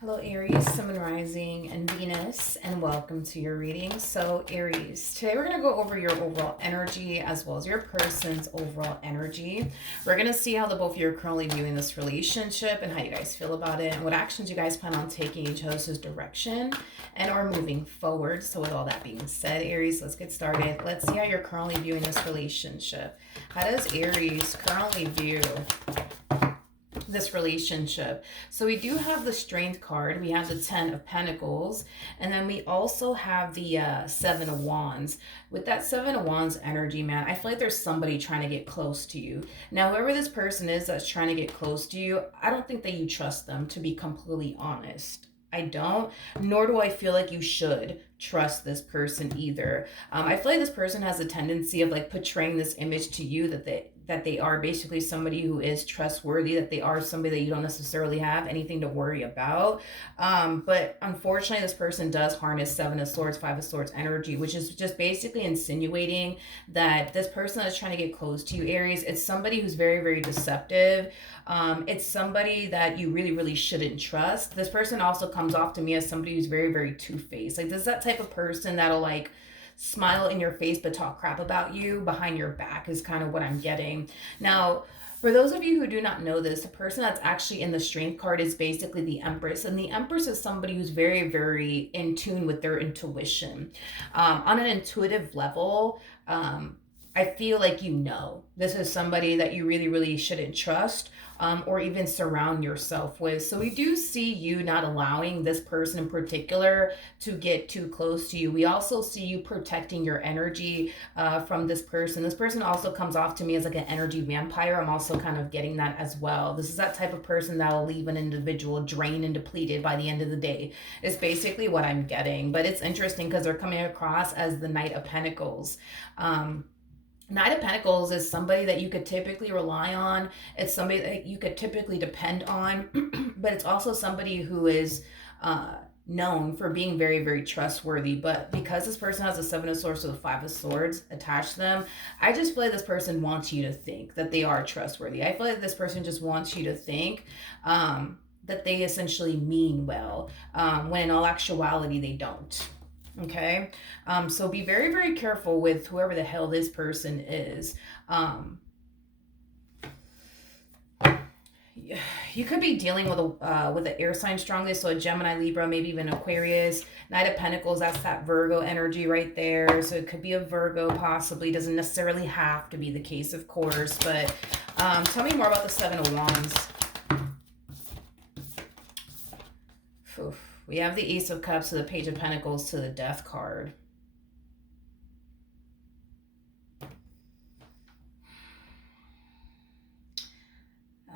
Hello, Aries, Sun, Moon, Rising, and Venus, and welcome to your reading. So, Aries, today we're going to go over your overall energy as well as your person's overall energy. We're going to see how the both of you are currently viewing this relationship and how you guys feel about it and what actions you guys plan on taking each other's direction and or moving forward. So, with all that being said, Aries, let's get started. Let's see how you're currently viewing this relationship. How does Aries currently view this relationship? So we do have the Strength card, we have the Ten of Pentacles, and then we also have the Seven of Wands. With that Seven of Wands energy, man, I feel like there's somebody trying to get close to you. Now, whoever this person is that's trying to get close to you, I don't think that you trust them, to be completely honest. I don't, nor do I feel like you should trust this person either. I feel like this person has a tendency of like portraying this image to you that they are basically somebody who is trustworthy, that they are somebody that you don't necessarily have anything to worry about. But unfortunately, this person does harness Seven of Swords, Five of Swords energy, which is just basically insinuating that this person that's trying to get close to you, Aries, it's somebody who's very, very deceptive. It's somebody that you really, really shouldn't trust. This person also comes off to me as somebody who's very, very two-faced. Like, this is that type of person that'll like smile in your face but talk crap about you behind your back is kind of what I'm getting. Now, for those of you who do not know this, the person that's actually in the Strength card is basically the Empress. And the Empress is somebody who's very, very in tune with their intuition. On an intuitive level, I feel like this is somebody that you really, really shouldn't trust. Or even surround yourself with. So we do see you not allowing this person in particular to get too close to you. We also see you protecting your energy from this person. This person also comes off to me as like an energy vampire. I'm also kind of getting that as well. This is that type of person that will leave an individual drained and depleted by the end of the day. It's basically what I'm getting. But it's interesting because they're coming across as the Knight of Pentacles. Knight of Pentacles is somebody that you could typically rely on. It's somebody that you could typically depend on, but it's also somebody who is known for being very, very trustworthy. But because this person has a Seven of Swords or the Five of Swords attached to them, I just feel like this person wants you to think that they are trustworthy. I feel like this person just wants you to think that they essentially mean well, when in all actuality they don't. Okay, so be very, very careful with whoever the hell this person is. You could be dealing with an air sign strongly, so a Gemini, Libra, maybe even Aquarius. Knight of Pentacles, that's that Virgo energy right there. So it could be a Virgo, possibly. Doesn't necessarily have to be the case, of course. But tell me more about the Seven of Wands. Oof. We have the Ace of Cups to the Page of Pentacles to the Death card.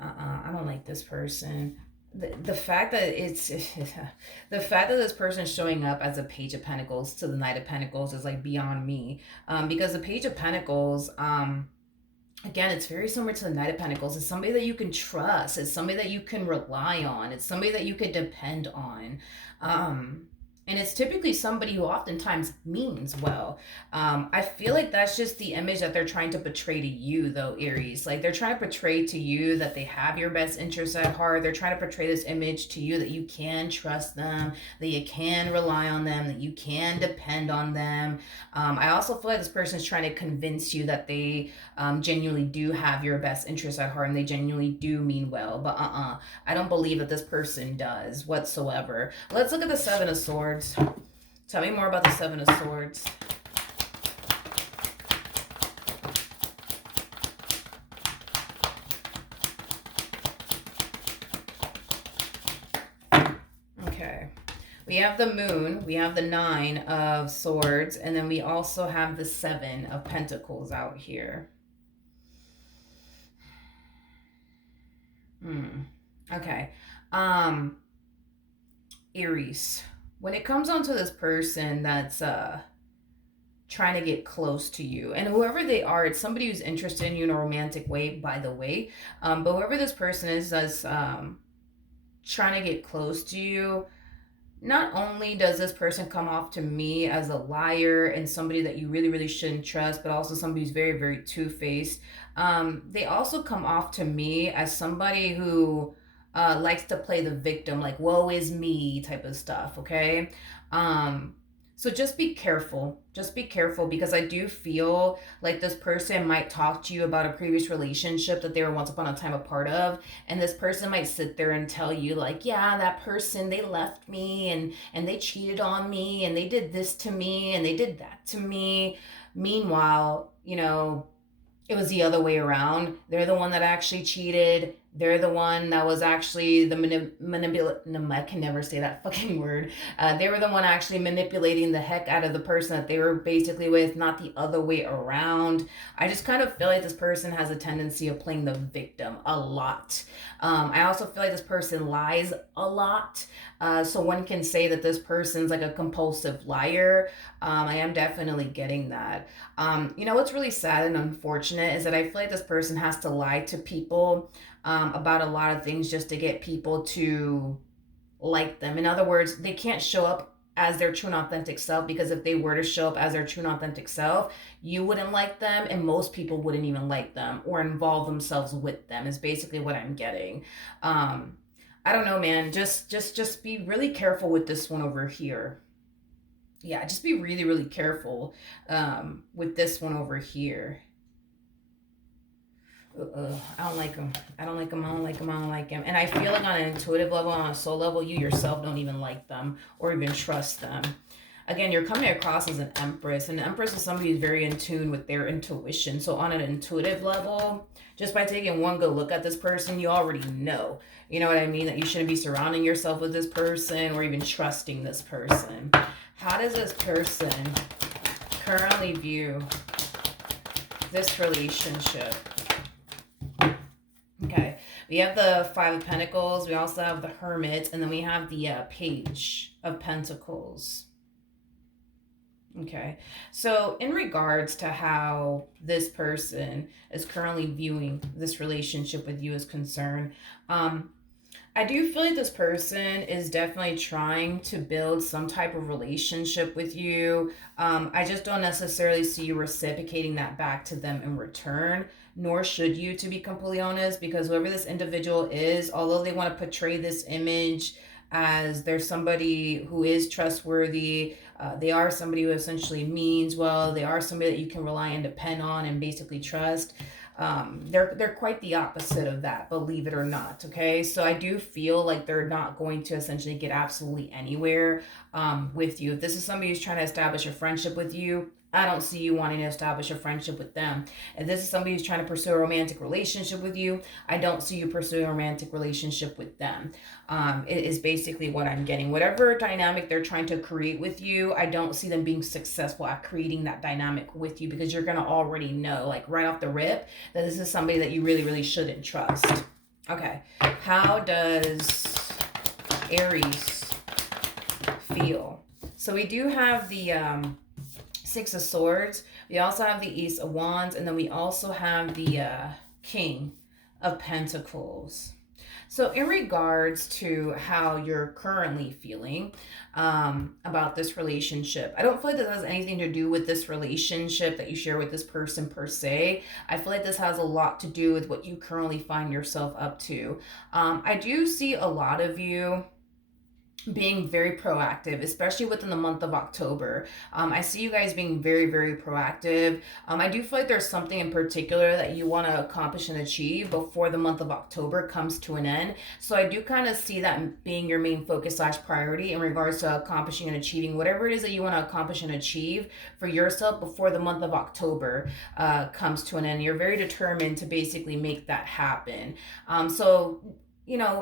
I don't like this person. The fact that it's the fact that this person is showing up as a Page of Pentacles to the Knight of Pentacles is like beyond me. Because the Page of Pentacles, again, it's very similar to the Knight of Pentacles. It's somebody that you can trust. It's somebody that you can rely on. It's somebody that you could depend on. And it's typically somebody who oftentimes means well. I feel like that's just the image that they're trying to portray to you, though, Aries. Like, they're trying to portray to you that they have your best interests at heart. They're trying to portray this image to you that you can trust them, that you can rely on them, that you can depend on them. I also feel like this person is trying to convince you that they genuinely do have your best interests at heart and they genuinely do mean well. But I don't believe that this person does whatsoever. Let's look at the Seven of Swords. Tell me more about the Seven of Swords. Okay. We have the Moon, we have the Nine of Swords, and then we also have the Seven of Pentacles out here. Okay. Aries. When it comes onto this person that's trying to get close to you, and whoever they are, it's somebody who's interested in you in a romantic way, by the way. But whoever this person is that's trying to get close to you, not only does this person come off to me as a liar and somebody that you really, really shouldn't trust, but also somebody who's very, very two-faced. They also come off to me as somebody who likes to play the victim, like woe is me type of stuff, okay? Um, so just be careful. Just be careful, because I do feel like this person might talk to you about a previous relationship that they were once upon a time a part of, and this person might sit there and tell you like, yeah, that person, they left me and they cheated on me and they did this to me and they did that to me. Meanwhile, it was the other way around. They're the one that actually cheated. They're the one that was actually the I can never say that fucking word. They were the one actually manipulating the heck out of the person that they were basically with, not the other way around. I just kind of feel like this person has a tendency of playing the victim a lot. I also feel like this person lies a lot. So one can say that this person's like a compulsive liar. I am definitely getting that. What's really sad and unfortunate is that I feel like this person has to lie to people about a lot of things just to get people to like them. In other words, they can't show up as their true and authentic self, because if they were to show up as their true and authentic self, you wouldn't like them, and most people wouldn't even like them or involve themselves with them, is basically what I'm getting. I don't know, man. Just be really careful with this one over here. Yeah, just be really, really careful with this one over here. I don't like him. I don't like him. I don't like him. I don't like him. And I feel like on an intuitive level, on a soul level, you yourself don't even like them or even trust them. Again, you're coming across as an empress. And an empress is somebody who's very in tune with their intuition. So on an intuitive level, just by taking one good look at this person, you already know. You know what I mean? That you shouldn't be surrounding yourself with this person or even trusting this person. How does this person currently view this relationship? Okay, we have the Five of Pentacles, we also have the Hermit, and then we have the Page of Pentacles. Okay, so in regards to how this person is currently viewing this relationship with you is concerned, I do feel like this person is definitely trying to build some type of relationship with you. I just don't necessarily see you reciprocating that back to them in return, nor should you, to be completely honest, because whoever this individual is, although they want to portray this image as they're somebody who is trustworthy, they are somebody who essentially means well, they are somebody that you can rely and depend on and basically trust. They're quite the opposite of that, believe it or not. Okay, so I do feel like they're not going to essentially get absolutely anywhere with you. If this is somebody who's trying to establish a friendship with you, I don't see you wanting to establish a friendship with them. If this is somebody who's trying to pursue a romantic relationship with you, I don't see you pursuing a romantic relationship with them. It is basically what I'm getting. Whatever dynamic they're trying to create with you, I don't see them being successful at creating that dynamic with you, because you're going to already know, like right off the rip, that this is somebody that you really, really shouldn't trust. Okay, how does Aries feel? So we do have the Six of Swords. We also have the Ace of Wands, and then we also have the King of Pentacles. So in regards to how you're currently feeling about this relationship, I don't feel like this has anything to do with this relationship that you share with this person per se. I feel like this has a lot to do with what you currently find yourself up to. I do see a lot of you being very proactive, especially within the month of October. I see you guys being very, very proactive. I do feel like there's something in particular that you want to accomplish and achieve before the month of October comes to an end. So I do kind of see that being your main focus / priority in regards to accomplishing and achieving whatever it is that you want to accomplish and achieve for yourself before the month of October comes to an end. You're very determined to basically make that happen.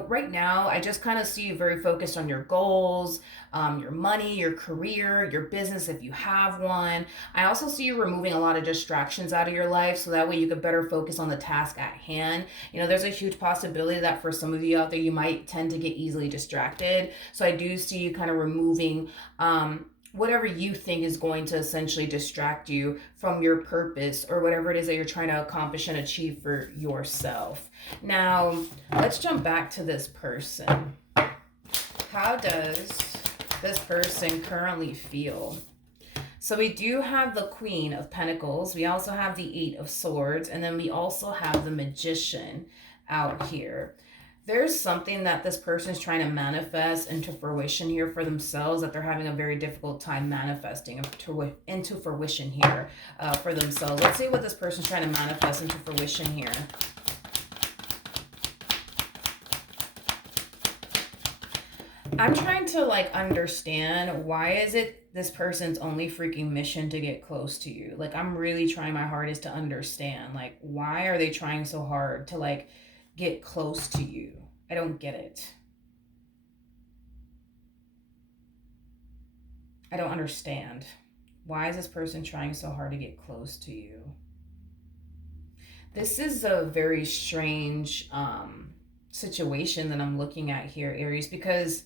Right now, I just kind of see you very focused on your goals, your money, your career, your business if you have one. I also see you removing a lot of distractions out of your life so that way you could better focus on the task at hand. There's a huge possibility that for some of you out there, you might tend to get easily distracted. So I do see you kind of removing whatever you think is going to essentially distract you from your purpose or whatever it is that you're trying to accomplish and achieve for yourself. Now, let's jump back to this person. How does this person currently feel? So we do have the Queen of Pentacles. We also have the Eight of Swords. And then we also have the Magician out here. there's something that this person's trying to manifest into fruition here for themselves that they're having a very difficult time manifesting into fruition here for themselves. Let's see what this person's trying to manifest into fruition here. I'm trying to like understand, why is it this person's only freaking mission to get close to you? Like, I'm really trying my hardest to understand, like, why are they trying so hard to like get close to you? I don't get it. I don't understand. Why is this person trying so hard to get close to you? This is a very strange situation that I'm looking at here, Aries, because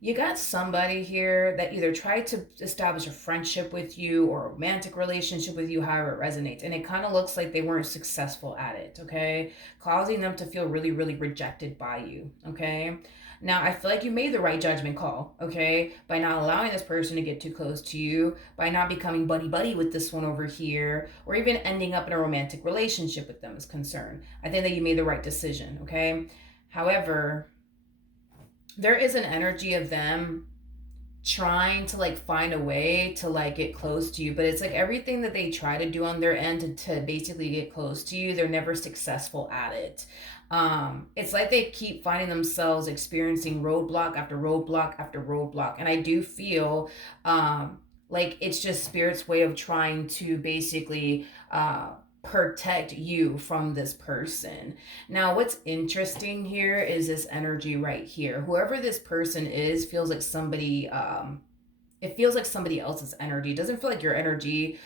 you got somebody here that either tried to establish a friendship with you or a romantic relationship with you, however it resonates. And it kind of looks like they weren't successful at it, okay? Causing them to feel really, really rejected by you, okay? Now, I feel like you made the right judgment call, okay? By not allowing this person to get too close to you, by not becoming buddy-buddy with this one over here, or even ending up in a romantic relationship with them is concerned. I think that you made the right decision, okay? However, there is an energy of them trying to like find a way to like get close to you, but it's like everything that they try to do on their end to basically get close to you, they're never successful at it. It's like they keep finding themselves experiencing roadblock after roadblock after roadblock, and I do feel like it's just spirit's way of trying to basically protect you from this person. Now, what's interesting here is this energy right here. Whoever this person is feels like somebody it feels like somebody else's energy. It doesn't feel like your energy,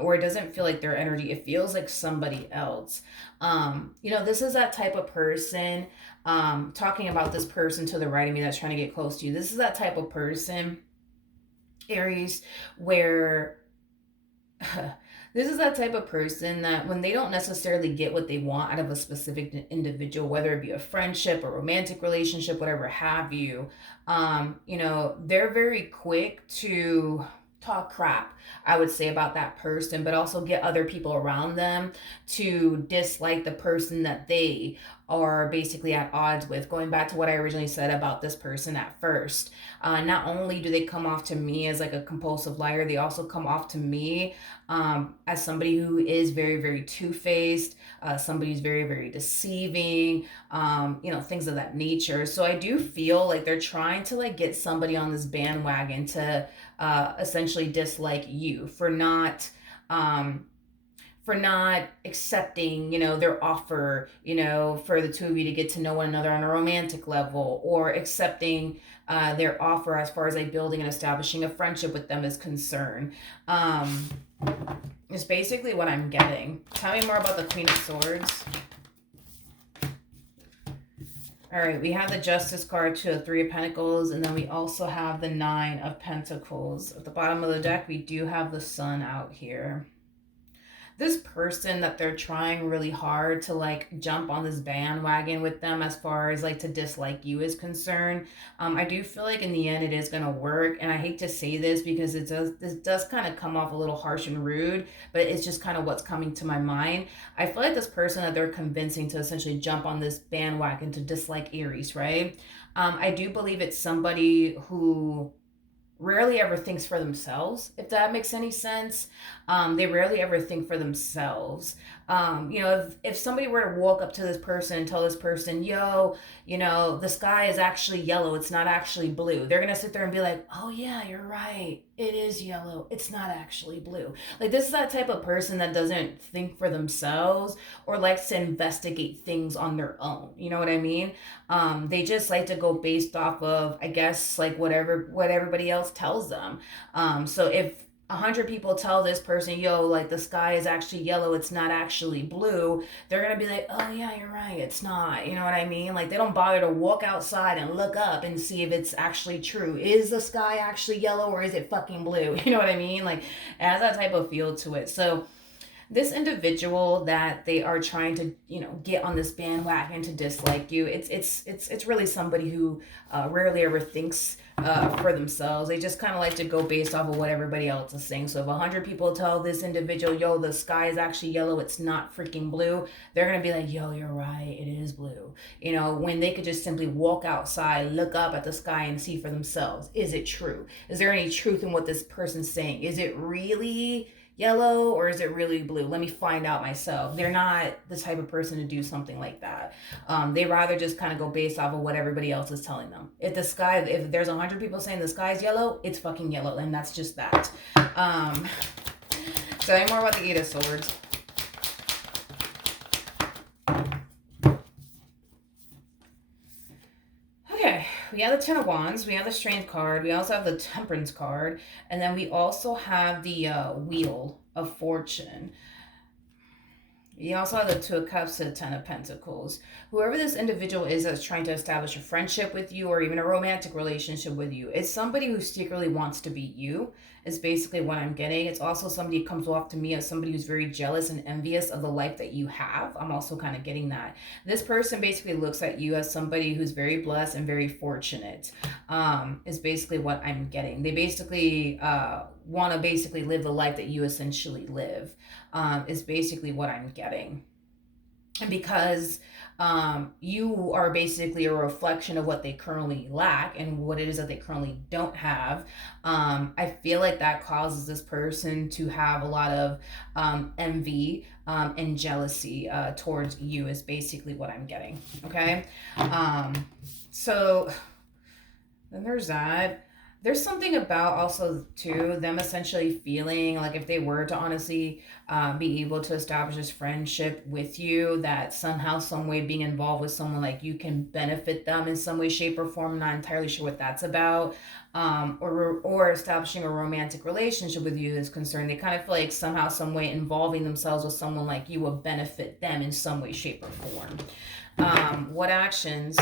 or it doesn't feel like their energy. It feels like somebody else. This is that type of person, talking about this person to the right of me that's trying to get close to you. This is that type of person, Aries, where this is that type of person that when they don't necessarily get what they want out of a specific individual, whether it be a friendship, a romantic relationship, whatever have you, they're very quick to talk crap, I would say, about that person, but also get other people around them to dislike the person that they are basically at odds with. Going back to what I originally said about this person at first, not only do they come off to me as like a compulsive liar, they also come off to me as somebody who is very, very two-faced, somebody who's very, very deceiving, things of that nature. So I do feel like they're trying to like get somebody on this bandwagon to essentially dislike you for not accepting, their offer, for the two of you to get to know one another on a romantic level, or accepting their offer as far as like building and establishing a friendship with them is concerned. Is basically what I'm getting. Tell me more about the Queen of Swords. All right, we have the Justice card to the Three of Pentacles, and then we also have the Nine of Pentacles. At the bottom of the deck, we do have the Sun out here. This person that they're trying really hard to like jump on this bandwagon with them as far as like to dislike you is concerned, I do feel like in the end it is going to work. And I hate to say this because this does kind of come off a little harsh and rude, but it's just kind of what's coming to my mind. I feel like this person that they're convincing to essentially jump on this bandwagon to dislike Aries, right? I do believe it's somebody who rarely ever thinks for themselves, if that makes any sense. They rarely ever think for themselves. If somebody were to walk up to this person and tell this person, yo, the sky is actually yellow, it's not actually blue, they're gonna sit there and be like, oh yeah, you're right, it is yellow, it's not actually blue. Like, this is that type of person that doesn't think for themselves or likes to investigate things on their own. You know what I mean? They just like to go based off of, I guess, like what everybody else tells them. So if 100 people tell this person, yo, like the sky is actually yellow, it's not actually blue, they're gonna be like, oh yeah, you're right, it's not. You know what I mean? Like, they don't bother to walk outside and look up and see if it's actually true. Is the sky actually yellow or is it fucking blue? You know what I mean? Like, it has that type of feel to it. So this individual that they are trying to, get on this bandwagon to dislike you, it's really somebody who rarely ever thinks for themselves. They just kind of like to go based off of what everybody else is saying. So if 100 people tell this individual, yo, the sky is actually yellow, it's not freaking blue, they're gonna be like, yo, you're right, it is blue. When they could just simply walk outside, look up at the sky and see for themselves, is it true? Is there any truth in what this person's saying? Is it really yellow or is it really blue? Let me find out myself. They're not the type of person to do something like that. They rather just kind of go based off of what everybody else is telling them. If there's 100 people saying the sky's yellow, it's fucking yellow, and that's just that. Tell me more about the Eight of Swords. Okay, we have the Ten of Wands, we have the Strength card, we also have the Temperance card, and then we also have the Wheel of Fortune. You also have the Two of Cups and the Ten of Pentacles. Whoever this individual is that's trying to establish a friendship with you or even a romantic relationship with you, it's somebody who secretly wants to be you, is basically what I'm getting. It's also somebody who comes off to me as somebody who's very jealous and envious of the life that you have. I'm also kind of getting that. This person basically looks at you as somebody who's very blessed and very fortunate, is basically what I'm getting. They basically want to basically live the life that you essentially live, is basically what I'm getting. And because you are basically a reflection of what they currently lack and what it is that they currently don't have, I feel like that causes this person to have a lot of envy and jealousy towards you, is basically what I'm getting. Okay. So then there's that. There's something about also too them essentially feeling like if they were to honestly be able to establish this friendship with you, that somehow some way being involved with someone like you can benefit them in some way, shape, or form. I'm not entirely sure what that's about. Or establishing a romantic relationship with you is concerned. They kind of feel like somehow some way involving themselves with someone like you will benefit them in some way, shape, or form. What actions?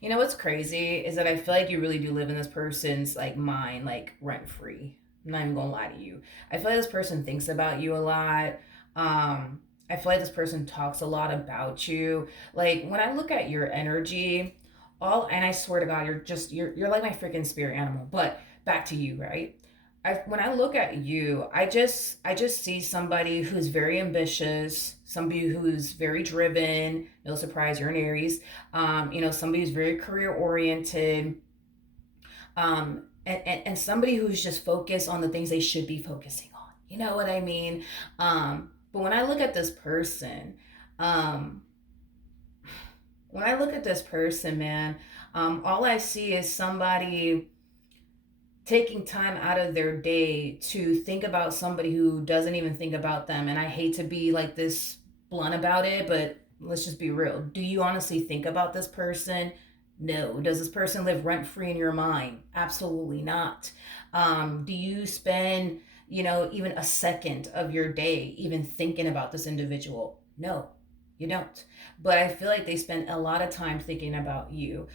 You know what's crazy is that I feel like you really do live in this person's like mind, like rent free. I'm not even gonna lie to you. I feel like this person thinks about you a lot. I feel like this person talks a lot about you. Like when I look at your energy, and I swear to God, you're like my freaking spirit animal. But back to you, right? When I look at you, I just see somebody who's very ambitious, somebody who's very driven. No surprise, you're an Aries. Somebody who's very career oriented. And somebody who's just focused on the things they should be focusing on. You know what I mean? But when I look at this person, um, man, all I see is somebody taking time out of their day to think about somebody who doesn't even think about them. And I hate to be like this blunt about it, but let's just be real. Do you honestly think about this person? No. Does this person live rent free in your mind? Absolutely not. Do you spend, even a second of your day even thinking about this individual? No, you don't. But I feel like they spend a lot of time thinking about you.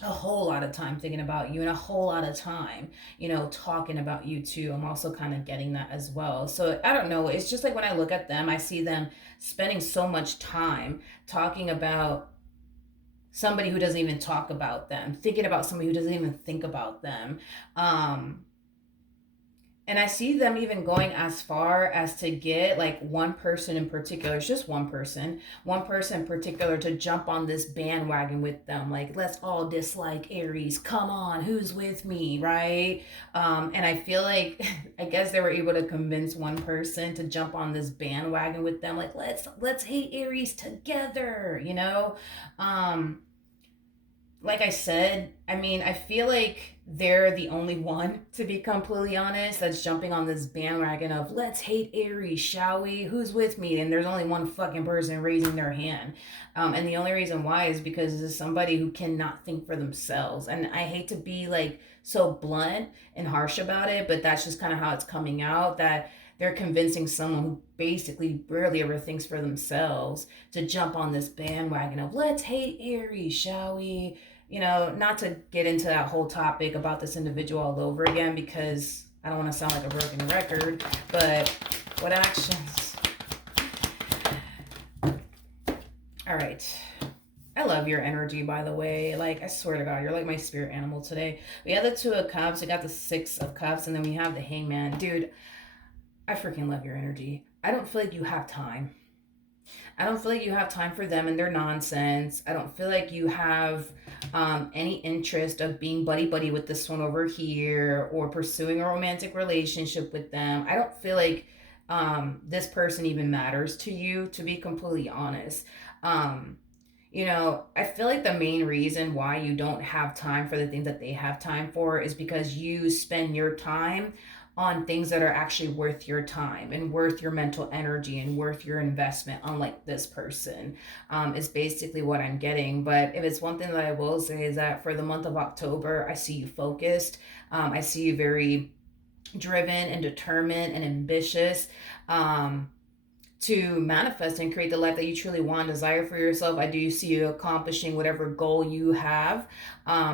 A whole lot of time thinking about you, and a whole lot of time, talking about you too. I'm also kind of getting that as well. So I don't know. It's just like when I look at them, I see them spending so much time talking about somebody who doesn't even talk about them, thinking about somebody who doesn't even think about them. And I see them even going as far as to get like one person in particular, it's just one person in particular to jump on this bandwagon with them. Like, let's all dislike Aries. Come on, who's with me, right? And I feel like, I guess they were able to convince one person to jump on this bandwagon with them. Like, let's hate Aries together. Like I said, I mean, I feel like they're the only one, to be completely honest, that's jumping on this bandwagon of let's hate Aries, shall we? Who's with me? And there's only one fucking person raising their hand. And the only reason why is because this is somebody who cannot think for themselves. And I hate to be like so blunt and harsh about it, but that's just kind of how it's coming out, that they're convincing someone who basically rarely ever thinks for themselves to jump on this bandwagon of let's hate Aries, shall we? Not to get into that whole topic about this individual all over again, because I don't want to sound like a broken record, but what actions? All right. I love your energy, by the way. Like, I swear to God, you're like my spirit animal today. We have the Two of Cups, we got the Six of Cups, and then we have the Hangman. Dude, I freaking love your energy. I don't feel like you have time. I don't feel like you have time for them and their nonsense. I don't feel like you have any interest of being buddy buddy with this one over here or pursuing a romantic relationship with them. I don't feel like this person even matters to you, to be completely honest. Um, I feel like the main reason why you don't have time for the things that they have time for is because you spend your time on things that are actually worth your time and worth your mental energy and worth your investment, unlike this person, is basically what I'm getting. But if it's one thing that I will say is that for the month of October, I see you focused. I see you very driven and determined and ambitious. To manifest and create the life that you truly want and desire for yourself. I do see you accomplishing whatever goal you have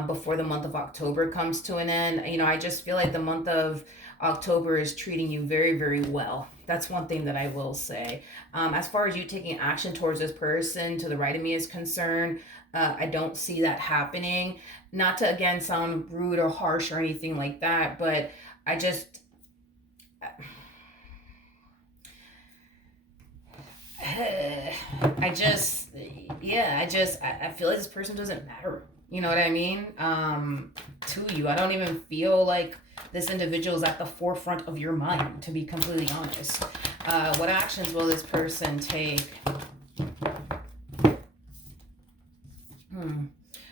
before the month of October comes to an end. I just feel like the month of October is treating you very, very well. That's one thing that I will say. As far as you taking action towards this person to the right of me is concerned, I don't see that happening. Not to, again, sound rude or harsh or anything like that, but I just I just, yeah, I feel like this person doesn't matter. You know what I mean? To you, I don't even feel like this individual is at the forefront of your mind, to be completely honest. What actions will this person take?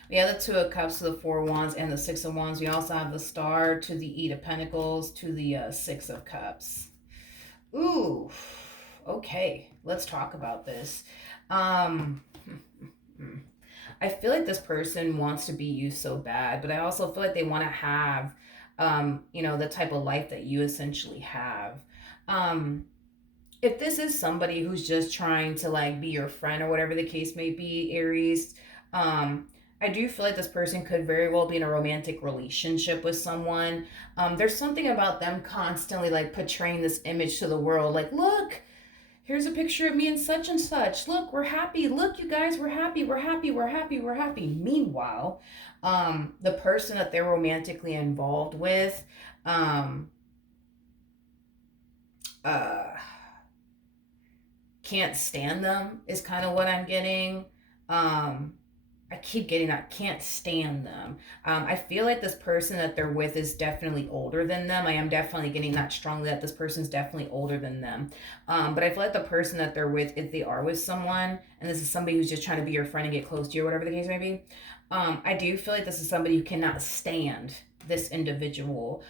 We have the Two of Cups to the Four of Wands and the Six of Wands. We also have the Star to the Eight of Pentacles to the Six of Cups. Ooh, okay, let's talk about this. I feel like this person wants to be you so bad, but I also feel like they want to have, the type of life that you essentially have. Um, if this is somebody who's just trying to like be your friend or whatever the case may be, Aries, I do feel like this person could very well be in a romantic relationship with someone. There's something about them constantly like portraying this image to the world, like, look, here's a picture of me and such. Look, we're happy. Look, you guys, we're happy. We're happy. We're happy. We're happy. Meanwhile, the person that they're romantically involved with, uh, can't stand them is kind of what I'm getting. Um, I keep getting that can't stand them. I feel like this person that they're with is definitely older than them. I am definitely getting that strongly that this person's definitely older than them. But I feel like the person that they're with, if they are with someone, and this is somebody who's just trying to be your friend and get close to you or whatever the case may be, I do feel like this is somebody who cannot stand this individual.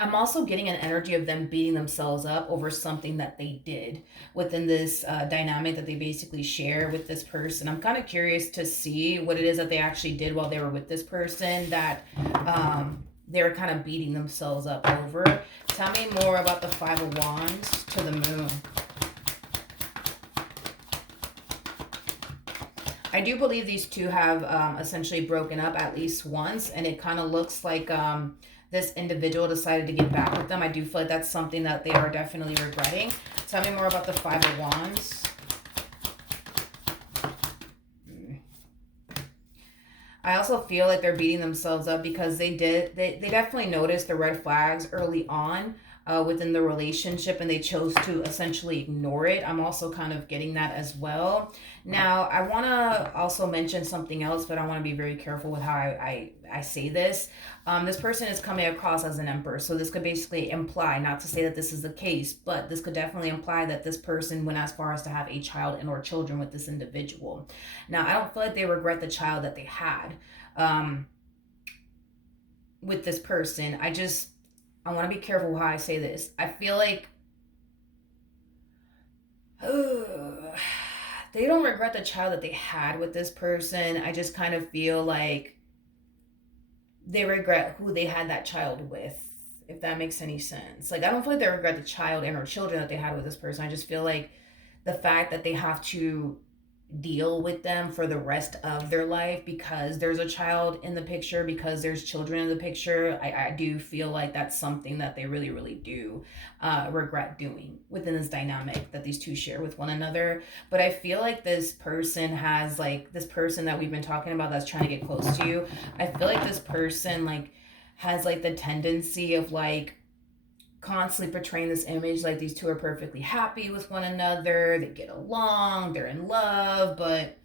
I'm also getting an energy of them beating themselves up over something that they did within this dynamic that they basically share with this person. I'm kind of curious to see what it is that they actually did while they were with this person that they were kind of beating themselves up over. Tell me more about the Five of Wands to the Moon. I do believe these two have essentially broken up at least once, and it kind of looks like this individual decided to get back with them. I do feel like that's something that they are definitely regretting. Tell me more about the Five of Wands. I also feel like they're beating themselves up because they definitely noticed the red flags early on within the relationship, and they chose to essentially ignore it. I'm also kind of getting that as well. Now, I want to also mention something else, but I want to be very careful with how I say this. This person is coming across as an emperor, so this could basically imply, not to say that this is the case, but this could definitely imply that this person went as far as to have a child and or children with this individual. Now, I don't feel like they regret the child that they had with this person. I want to be careful how I say this. I feel like they don't regret the child that they had with this person. I just kind of feel like they regret who they had that child with, if that makes any sense. Like, I don't feel like they regret the child and or children that they had with this person. I just feel like the fact that they have to deal with them for the rest of their life because there's a child in the picture, because there's children in the picture. I do feel like that's something that they really, really do regret doing within this dynamic that these two share with one another. But I feel like this person has, like, this person that we've been talking about that's trying to get close to you, I feel like this person, like, has, like, the tendency of, like, constantly portraying this image like these two are perfectly happy with one another, they get along, they're in love, but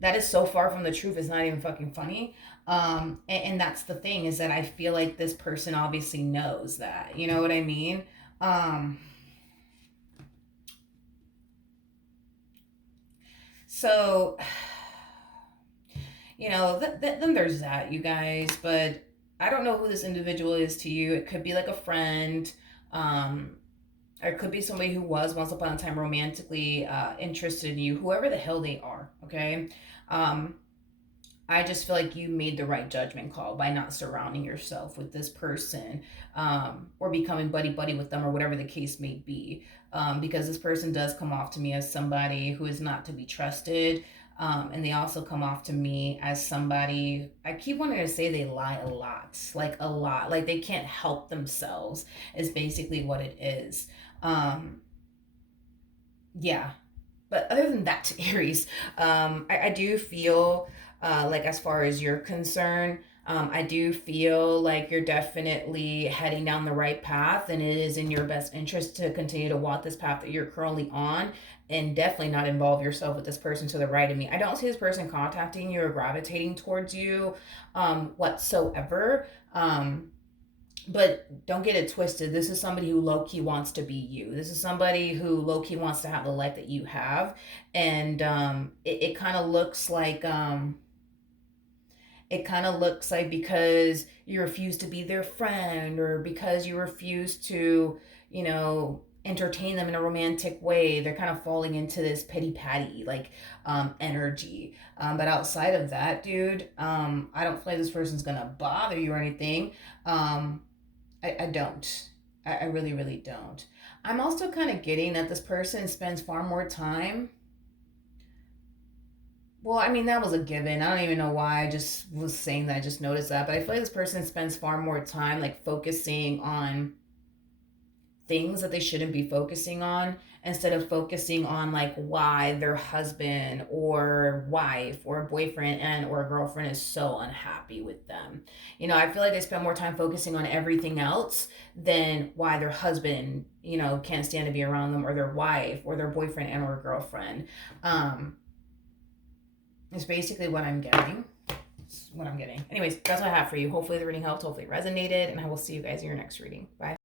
that is so far from the truth. It's not even fucking funny. And that's the thing, is that I feel like this person obviously knows that. You know what I mean? Um, so, then there's that, you guys. But I don't know who this individual is to you. It could be like a friend. Um, or it could be somebody who was once upon a time romantically interested in you, whoever the hell they are, okay? Um, I just feel like you made the right judgment call by not surrounding yourself with this person, or becoming buddy buddy with them, or whatever the case may be. Because this person does come off to me as somebody who is not to be trusted. And they also come off to me as somebody, I keep wanting to say they lie a lot, like a lot. Like they can't help themselves, is basically what it is. Um, yeah, but other than that, Aries, I do feel like, as far as you're concerned, I do feel like you're definitely heading down the right path, and it is in your best interest to continue to walk this path that you're currently on, and definitely not involve yourself with this person to the right of me. I don't see this person contacting you or gravitating towards you whatsoever. But don't get it twisted. This is somebody who low key wants to be you. This is somebody who low key wants to have the life that you have. And it kind of looks like because you refuse to be their friend, or because you refuse to, entertain them in a romantic way, they're kind of falling into this pity patty, like, energy. But outside of that, dude, I don't feel like this person's gonna bother you or anything. Um, I don't. I really, really don't. I'm also kind of getting that this person spends far more time. Well, I mean, that was a given. I don't even know why I just was saying that. I just noticed that. But I feel like this person spends far more time, like, focusing on things that they shouldn't be focusing on, instead of focusing on, like, why their husband or wife or boyfriend and or girlfriend is so unhappy with them. I feel like they spend more time focusing on everything else than why their husband, can't stand to be around them, or their wife or their boyfriend and or girlfriend. um is basically what I'm getting. Anyways, that's what I have for you. Hopefully the reading helped, hopefully it resonated, and I will see you guys in your next reading. Bye.